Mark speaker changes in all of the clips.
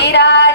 Speaker 1: Peter.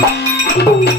Speaker 1: Thank you.